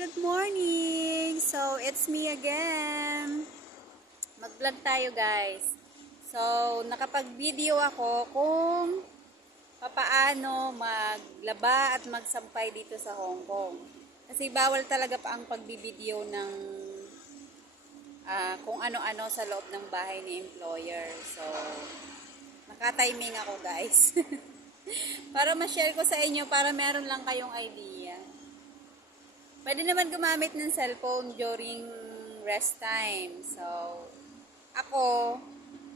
good morning! So, it's me again. Mag-vlog tayo guys. So, nakapag-video ako kung papaano maglaba at magsampay dito sa Hong Kong. Kasi bawal talaga pa ang pagbibideo ng ah, kung ano-ano sa loob ng bahay ni employer. So, nakatiming ako guys. para ma-share ko sa inyo para meron lang kayong idea. Pwede naman gumamit ng cellphone during rest time. So, ako,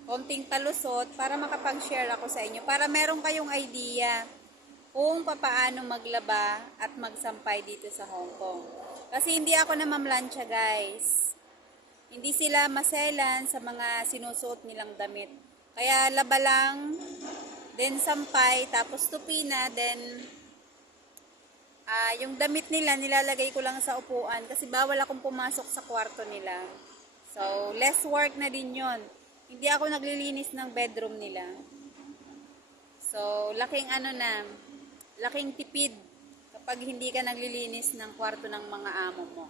konting palusot para makapag-share ako sa inyo. Para meron kayong idea kung papaano maglaba at magsampay dito sa Hong Kong. Kasi hindi ako na mamlansya guys. Hindi sila maselan sa mga sinusuot nilang damit. Kaya laba lang, then sampay, tapos tupina, then Ah, yung damit nila nilalagay ko lang sa upuan kasi bawal akong pumasok sa kwarto nila. So, less work na din 'yon. Hindi ako naglilinis ng bedroom nila. So, laking ano na, laking tipid kapag hindi ka naglilinis ng kwarto ng mga amo mo.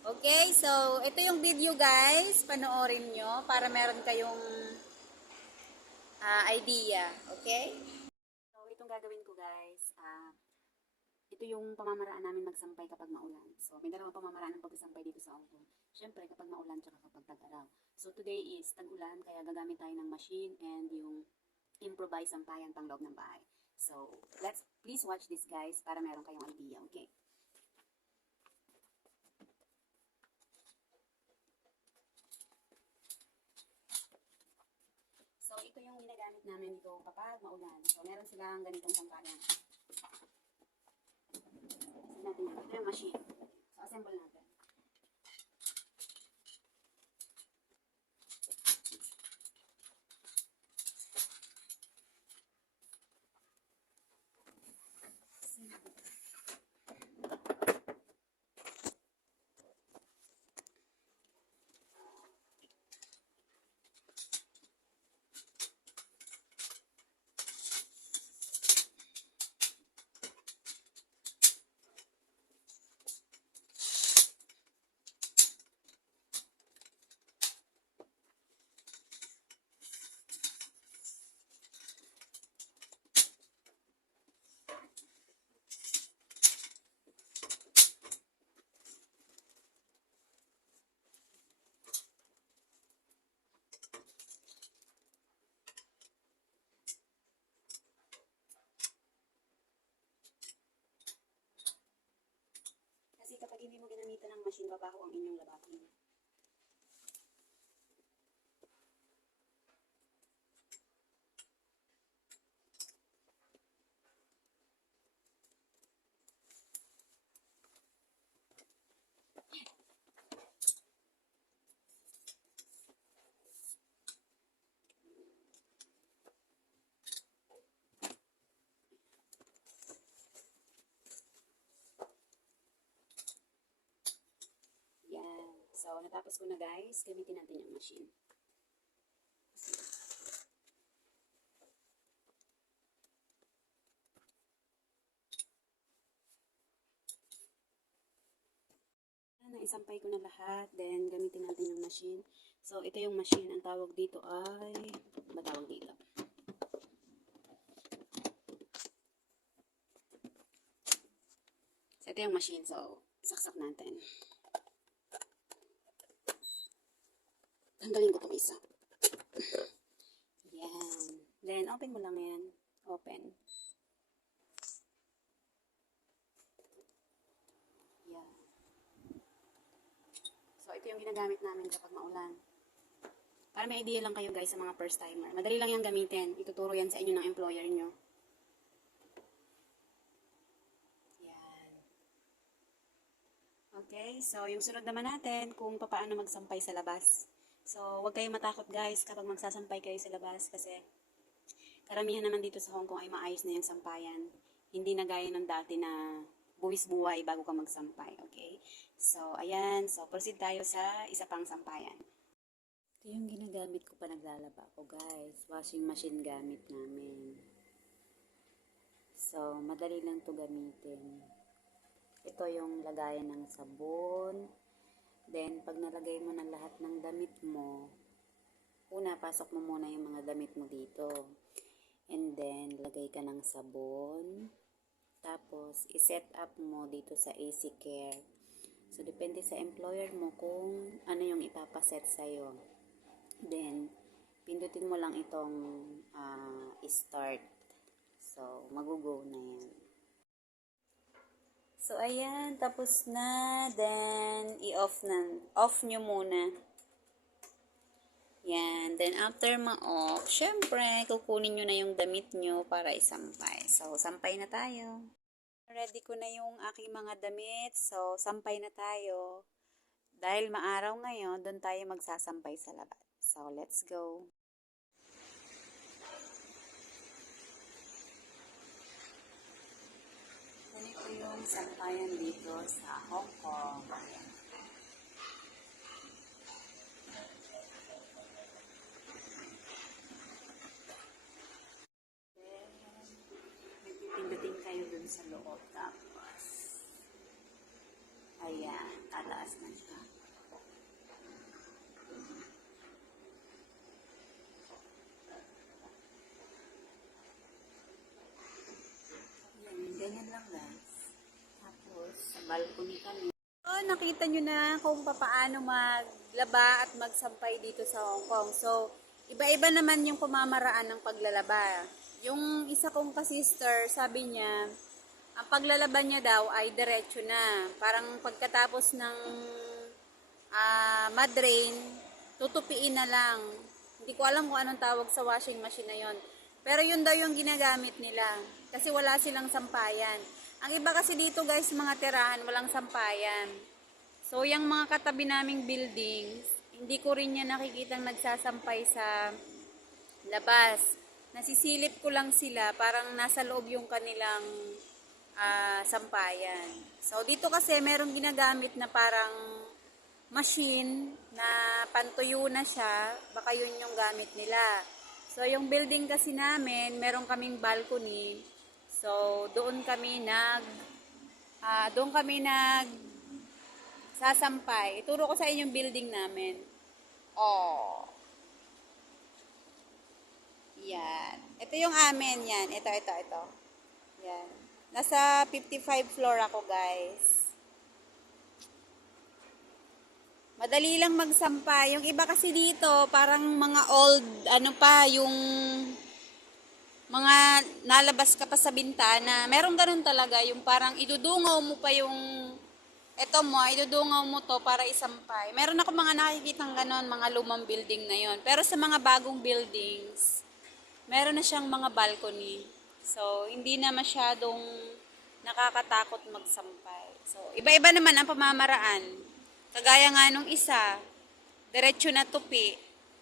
Okay, so ito yung video guys, panoorin nyo para meron kayong ah, idea. Okay? So, itong gagawin ko guys, ito yung pamamaraan namin magsampay kapag maulan. So, may dalawang pamamaraan ng pagsasampay dito sa Hong Kong. Siyempre, kapag maulan, tsaka kapag tag-araw. So, today is tag-ulan, kaya gagamit tayo ng machine and yung improvise sampayan pang loob ng bahay. So, let's, please watch this guys para meron kayong idea, okay? So, ito yung ginagamit namin dito kapag maulan. So, meron silang ganitong sampayan. Natin yan. Ito yung machine. So, assemble natin. Hindi mo ginamitan ng machine, babaho ang inyong labahin. Yan. So, natapos ko na guys. Gamitin natin yung machine. Naisampay ko na lahat. Then, gamitin natin yung machine. So, ito yung machine. Ang tawag dito ay... Ba tawag dito? So, ito yung machine. So, saksak natin. Tanggalin ko itong isa. Yan. Then, open mo lang yan. Open. Yan. So, ito yung ginagamit namin kapag maulan. Para may idea lang kayo guys sa mga first timer. Madali lang yung gamitin. Ituturo yan sa inyo ng employer nyo. Yan. Okay, so yung sunod naman natin kung paano magsampay sa labas. So, huwag kayong matakot guys kapag magsasampay kayo sa labas kasi karamihan naman dito sa Hong Kong ay maayos na yung sampayan. Hindi na gaya ng dati na buwis buhay bago ka magsampay, okay? So, ayan. So, proceed tayo sa isa pang sampayan. Ito yung ginagamit ko pa naglalaba ko guys. Washing machine gamit namin. So, madali lang to gamitin. ito yung lagayan ng sabon. Then, pag nalagay mo na lahat ng damit mo, una, pasok mo muna yung mga damit mo dito. And then, lagay ka ng sabon. Tapos, iset up mo dito sa AC Care. So, depende sa employer mo kung ano yung ipapaset sa'yo. Then, pindutin mo lang itong ah, start. So, magugo na yan. So, ayan. Tapos na. Then, i-off na. Off nyo muna. Yan. Then, after ma-off, syempre, kukunin nyo na yung damit nyo para isampay. So, sampay na tayo. Ready ko na yung aking mga damit. So, sampay na tayo. Dahil maaraw ngayon, doon tayo magsasampay sa labas. So, let's go. Ganito yung sampayan dito sa Hong Kong. Nagpipindutin kayo dun sa loob. Tapos, ayan, tataas na siya. Ayan, ganyan lang guys. Tapos, sa balcony kami. So, nakita nyo na kung paano maglaba at magsampay dito sa Hong Kong. So, iba-iba naman yung pamamaraan ng paglalaba. Yung isa kong kasister, sabi niya, ang paglalaban niya daw ay diretso na. Parang pagkatapos ng ah madrain, tutupiin na lang. Hindi ko alam kung anong tawag sa washing machine na yon. Pero yun daw yung ginagamit nila. Kasi wala silang sampayan. Ang iba kasi dito guys, mga tirahan, walang sampayan. So, yung mga katabi naming buildings, hindi ko rin yan nakikitang nagsasampay sa labas. Nasisilip ko lang sila, parang nasa loob yung kanilang ah, sampayan. So, dito kasi merong ginagamit na parang machine na pantuyo na siya, baka yun yung gamit nila. So, yung building kasi namin, meron kaming balcony. So, doon kami nag, ah, doon kami nag, sasampay. Ituro ko sa inyo yung building namin. Oh. Yan. Ito yung amin yan. Ito, ito, ito. Yan. Nasa 55 floor ako, guys. Madali lang magsampa. Yung iba kasi dito, parang mga old, ano pa, yung mga nalabas ka pa sa bintana. Meron ganun talaga, yung parang idudungaw mo pa yung, eto mo, idudungaw mo to para isampay. Meron ako mga nakikitang ganun, mga lumang building na yon Pero sa mga bagong buildings, meron na siyang mga balcony. So, hindi na masyadong nakakatakot magsampay. So, iba-iba naman ang pamamaraan. Kagaya nga nung isa, diretso na tupi.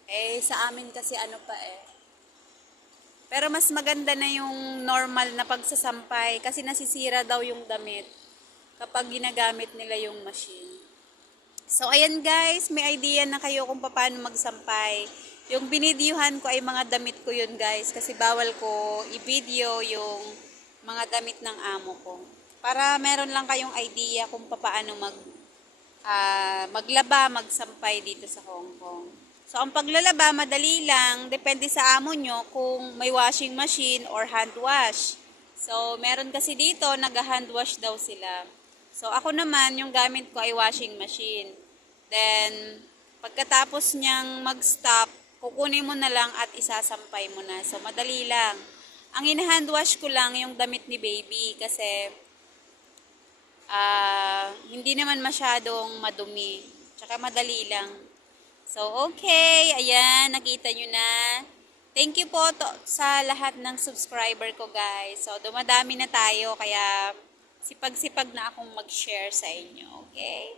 Eh, sa amin kasi ano pa eh. Pero mas maganda na yung normal na pagsasampay kasi nasisira daw yung damit kapag ginagamit nila yung machine. So, ayan guys, may idea na kayo kung paano magsampay. Yung binidyuhan ko ay mga damit ko yun guys kasi bawal ko i-video yung mga damit ng amo ko. Para meron lang kayong idea kung paano mag ah, maglaba, magsampay dito sa Hong Kong. So, ang paglalaba, madali lang. Depende sa amo nyo kung may washing machine or hand wash. So, meron kasi dito, nag-hand wash daw sila. So, ako naman, yung gamit ko ay washing machine. Then, pagkatapos niyang mag-stop, kukunin mo na lang at isasampay mo na. So, madali lang. Ang in-hand wash ko lang yung damit ni baby kasi ah hindi naman masyadong madumi. Tsaka madali lang. So, okay. Ayan, nakita nyo na. Thank you po to, sa lahat ng subscriber ko, guys. So, dumadami na tayo, kaya sipag-sipag na akong mag-share sa inyo. Okay?